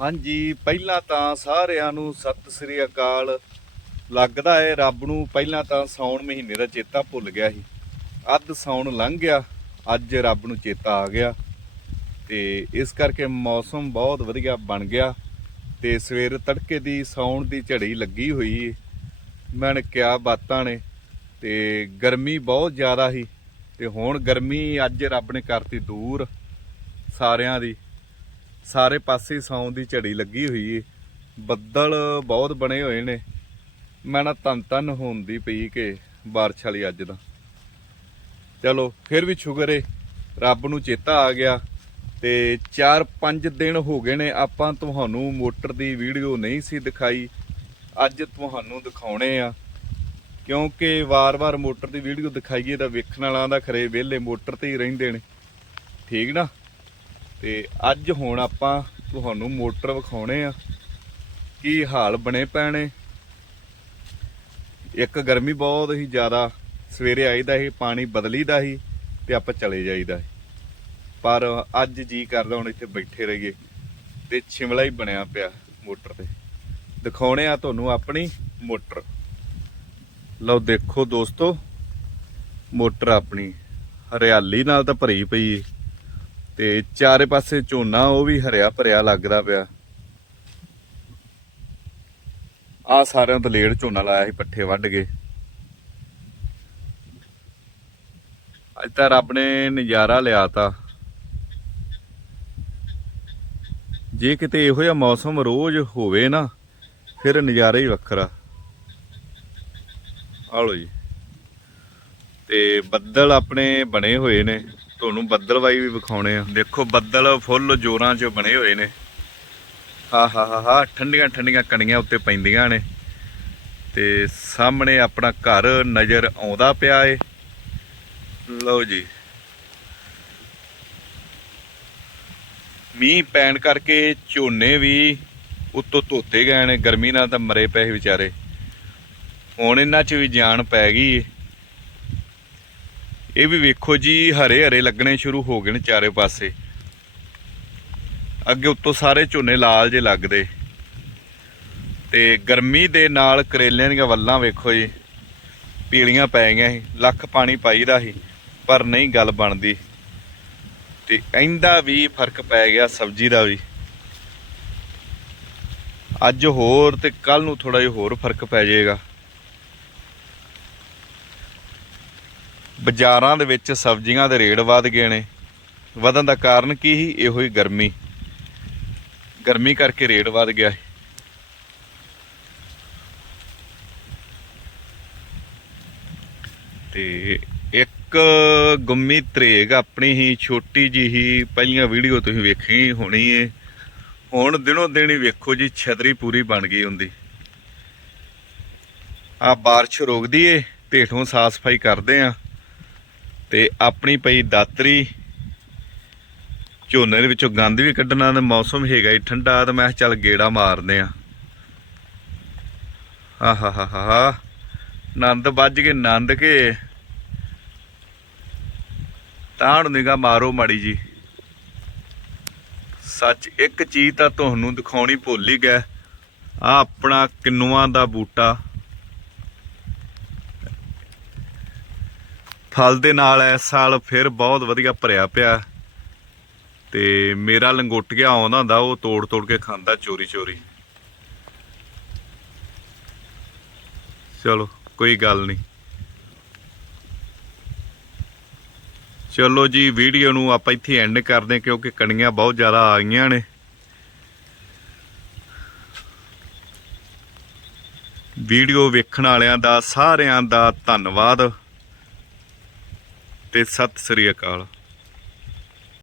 ਹਾਂਜੀ, ਪਹਿਲਾਂ ਤਾਂ ਸਾਰਿਆਂ ਨੂੰ ਸਤਿ ਸ੍ਰੀ ਅਕਾਲ। ਲੱਗਦਾ ਏ ਰੱਬ ਨੂੰ ਪਹਿਲਾਂ ਤਾਂ ਸਾਉਣ ਮਹੀਨੇ ਦਾ ਚੇਤਾ ਭੁੱਲ ਗਿਆ ਸੀ। ਅੱਧ ਸਾਉਣ ਲੰਘ ਗਿਆ, ਅੱਜ ਰੱਬ ਨੂੰ ਚੇਤਾ ਆ ਗਿਆ। ਤੇ ਇਸ ਕਰਕੇ ਮੌਸਮ ਬਹੁਤ ਵਧੀਆ ਬਣ ਗਿਆ ਤੇ ਸਵੇਰ ਤੜਕੇ ਦੀ ਸਾਉਣ ਦੀ ਝੜੀ ਲੱਗੀ ਹੋਈ ਏ। ਮੈਂ ਕਿਹਾ ਬਾਤਾਂ ਨੇ, ਤੇ ਗਰਮੀ ਬਹੁਤ ਜ਼ਿਆਦਾ ਸੀ। ਤੇ ਹੁਣ ਗਰਮੀ ਅੱਜ ਰੱਬ ਨੇ ਕਰਤੀ ਦੂਰ ਸਾਰਿਆਂ ਦੀ। ਸਾਰੇ ਪਾਸੇ ਸੌਂ ਦੀ ਝੜੀ ਲੱਗੀ ਹੋਈ ਏ। ਬੱਦਲ ਬਹੁਤ ਬਣੇ ਹੋਏ ਨੇ। ਮੈਂ ਨਾ ਤਨ ਤਨ ਹੁੰਦੀ ਪਈ ਕਿ ਬਾਰਿਸ਼ ਵਾਲੀ ਅੱਜ ਦਾ। ਚਲੋ, ਫਿਰ ਵੀ ਸ਼ੁਕਰ ਏ, ਰੱਬ ਨੂੰ ਚੇਤਾ ਆ ਗਿਆ ਤੇ 4-5 ਦਿਨ ਹੋ ਗਏ ਨੇ ਆਪਾਂ ਤੁਹਾਨੂੰ ਮੋਟਰ ਦੀ ਵੀਡੀਓ ਨਹੀਂ ਸੀ ਦਿਖਾਈ। ਅੱਜ ਤੁਹਾਨੂੰ ਦਿਖਾਉਣੇ ਆ। ਕਿਉਂਕਿ ਵਾਰ-ਵਾਰ ਮੋਟਰ ਦੀ ਵੀਡੀਓ ਦਿਖਾਈਏ ਤਾਂ ਵੇਖਣ ਵਾਲਾ ਦਾ ਖਰੇ ਵਿਹਲੇ ਮੋਟਰ ਤੇ ਹੀ ਰਹਿੰਦੇ ਨੇ। ਠੀਕ ਨਾ? ਤੇ ਅੱਜ ਹੁਣ ਆਪਾਂ ਤੁਹਾਨੂੰ ਮੋਟਰ ਵਿਖਾਉਣੇ ਆ। ਕੀ ਹਾਲ ਬਣੇ ਪੈਣੇ ਇੱਕ ਗਰਮੀ ਬਹੁਤ ਹੀ ਜ਼ਿਆਦਾ ਸਵੇਰੇ ਆਈਦਾ ਸੀ, ਪਾਣੀ ਬਦਲੀਦਾ ਸੀ ਤੇ ਆਪਾਂ ਚਲੇ ਜਾਈਦਾ ਸੀ। ਪਰ ਅੱਜ ਜੀ ਕਰਦਾ, ਹੁਣ ਇੱਥੇ ਬੈਠੇ ਰਹੀਏ ਤੇ ਸ਼ਿਮਲਾ ਹੀ ਬਣਿਆ ਪਿਆ ਮੋਟਰ ਤੇ। ਦਿਖਾਉਣੇ ਆ ਤੁਹਾਨੂੰ ਆਪਣੀ ਮੋਟਰ। ਲਓ ਦੇਖੋ ਦੋਸਤੋ, ਮੋਟਰ ਆਪਣੀ। ਹਰਿਆਲੀ ਨਾਲ ਤਾਂ ਭਰੀ ਪਈ ਏ। ਤੇ ਚਾਰੇ ਪਾਸੇ ਝੋਨਾ, ਉਹ ਵੀ ਹਰਿਆ ਭਰਿਆ ਲੱਗਦਾ ਪਿਆ। ਆ ਸਾਰਿਆਂ ਤੋਂ ਲੇਟ ਝੋਨਾ ਲਾਇਆ ਸੀ, ਪੱਠੇ ਵੱਢ ਕੇ। ਅੱਜ ਤਾਂ ਰੱਬ ਨੇ ਨਜ਼ਾਰਾ ਲਿਆਤਾ ਜੇ ਕਿਤੇ ਇਹੋ ਜਿਹਾ ਮੌਸਮ ਰੋਜ਼ ਹੋਵੇ ਨਾ, ਫਿਰ ਨਜ਼ਾਰਾ ਹੀ ਵੱਖਰਾ। ਆ ਲੋ ਜੀ। ਤੇ ਬੱਦਲ ਆਪਣੇ ਬਣੇ ਹੋਏ ਨੇ। ਤੁਹਾਨੂੰ ਬੱਦਲ ਵਾਈ ਵੀ ਵਿਖਾਉਣੇ ਆ। ਦੇਖੋ ਬੱਦਲ ਫੁੱਲ ਜੋਰਾਂ 'ਚ ਬਣੇ ਹੋਏ ਨੇ। ਹਾ ਹਾ ਹਾ ਹਾ, ਠੰਡੀਆਂ ਠੰਡੀਆਂ ਕਣੀਆਂ ਉੱਤੇ ਪੈਂਦੀਆਂ ਨੇ। ਤੇ ਸਾਹਮਣੇ ਆਪਣਾ ਘਰ ਨਜ਼ਰ ਆਉਂਦਾ ਪਿਆ ਏ। ਲਓ ਜੀ। ਮੀਂਹ ਪੈਣ ਕਰਕੇ ਝੋਨੇ ਵੀ ਉੱਤੋਂ ਧੋਤੇ ਗਏ ਨੇ। ਗਰਮੀ ਨਾਲ ਤਾਂ ਮਰੇ ਪਏ ਸੀ ਵਿਚਾਰੇ। ਹੁਣ ਇਹਨਾਂ 'ਚ ਵੀ ਜਾਨ ਪੈ ਗਈ ਏ। ਇਹ ਵੀ ਵੇਖੋ ਜੀ, ਹਰੇ ਹਰੇ ਲੱਗਣੇ ਸ਼ੁਰੂ ਹੋ ਗਏ ਨੇ ਚਾਰੇ ਪਾਸੇ। ਅੱਗੇ ਉੱਤੋਂ ਸਾਰੇ ਝੋਨੇ ਲਾਲ ਜੇ ਲੱਗਦੇ। ਤੇ ਗਰਮੀ ਦੇ ਨਾਲ ਕਰੇਲਿਆਂ ਦੀਆਂ ਵੱਲਾਂ ਵੇਖੋ ਜੀ, ਪੀਲੀਆਂ ਪੈ ਗਈਆਂ ਸੀ, ਲੱਖ ਪਾਣੀ ਪਾਈਦਾ ਸੀ, ਪਰ ਨਹੀਂ ਗੱਲ ਬਣਦੀ। ਤੇ ਇਹਦਾ ਵੀ ਫ਼ਰਕ ਪੈ ਗਿਆ ਸਬਜ਼ੀ ਦਾ ਵੀ। ਅੱਜ ਹੋਰ ਤੇ ਕੱਲ ਨੂੰ ਥੋੜਾ ਜਿਹਾ ਹੋਰ ਫ਼ਰਕ ਪੈ ਜਾਏਗਾ। ਬਾਜ਼ਾਰਾਂ ਦੇ ਵਿੱਚ ਸਬਜ਼ੀਆਂ ਦੇ ਰੇਟ ਵਧ ਗਏ ਨੇ। ਵਧਣ ਦਾ ਕਾਰਨ ਕੀ ਸੀ? ਇਹੋ ਹੀ ਗਰਮੀ। ਗਰਮੀ ਕਰਕੇ ਰੇਟ ਵਧ ਗਿਆ ਸੀ। ਤੇ ਇੱਕ ਗੁੰਮੀ ਤਰੇਗ ਆਪਣੀ ਹੀ, ਛੋਟੀ ਜੀ ਹੀ, ਪਹਿਲੀਆਂ ਵੀਡੀਓ ਤੁਸੀਂ ਵੇਖੀ ਹੋਣੀ ਏ ਹੁਣ ਦਿਨੋਂ ਦਿਨ ਹੀ ਵੇਖੋ ਜੀ, ਛਤਰੀ ਪੂਰੀ ਬਣ ਗਈ ਹੁੰਦੀ। ਆ ਬਾਰਿਸ਼ ਰੋਕਦੀ ਏ, ਢੇਠੋਂ ਸਾਫ਼ ਸਫ਼ਾਈ ਕਰਦੇ ਆ। ਤੇ ਆਪਣੀ ਪਈ ਦਾਤਰੀ ਝੋਨੇ ਦੇ ਵਿੱਚੋਂ ਗੰਦ ਵੀ ਕੱਢਣਾ ਤੇ ਮੌਸਮ ਹੈਗਾ ਹੀ ਠੰਡਾ ਤੇ ਮੈਂ ਚੱਲ ਗੇੜਾ ਮਾਰਦੇ ਆ ਆਹਾ ਹਾ। ਹਾ ਹਾ ਨੰਦ ਵੱਜ ਕੇ ਨੰਦ ਕੇ। ਤਾਣ ਨਿਗਾ ਮਾਰੋ ਮਾੜੀ ਜੀ। ਸੱਚ ਇੱਕ ਚੀਜ਼ ਤਾਂ ਤੁਹਾਨੂੰ ਦਿਖਾਉਣੀ ਭੁੱਲ ਹੀ ਗਿਆ ਆ ਆਪਣਾ ਕਿੰਨੂਆਂ ਦਾ ਬੂਟਾ। ਫਲ ਦੇ ਨਾਲ ਇਸ ਸਾਲ ਫਿਰ ਬਹੁਤ ਵਧੀਆ ਭਰਿਆ ਪਿਆ। ਤੇ ਮੇਰਾ ਲੰਗੋਟੀਆ ਆਉਂਦਾ ਹੁੰਦਾ, ਉਹ ਤੋੜ ਤੋੜ ਕੇ ਖਾਂਦਾ ਚੋਰੀ ਚੋਰੀ। ਚਲੋ, ਕੋਈ ਗੱਲ ਨਹੀਂ। ਚਲੋ ਜੀ, ਵੀਡੀਓ ਨੂੰ ਆਪਾਂ ਇੱਥੇ ਐਂਡ ਕਰਦੇ ਕਿਉਂਕਿ ਕਣੀਆਂ ਬਹੁਤ ਜ਼ਿਆਦਾ ਆ ਗਈਆਂ ਨੇ। ਵੀਡੀਓ ਵੇਖਣ ਵਾਲਿਆਂ ਦਾ ਸਾਰਿਆਂ ਦਾ ਧੰਨਵਾਦ। ਤੇ ਸਤਿ ਸ੍ਰੀ ਅਕਾਲ।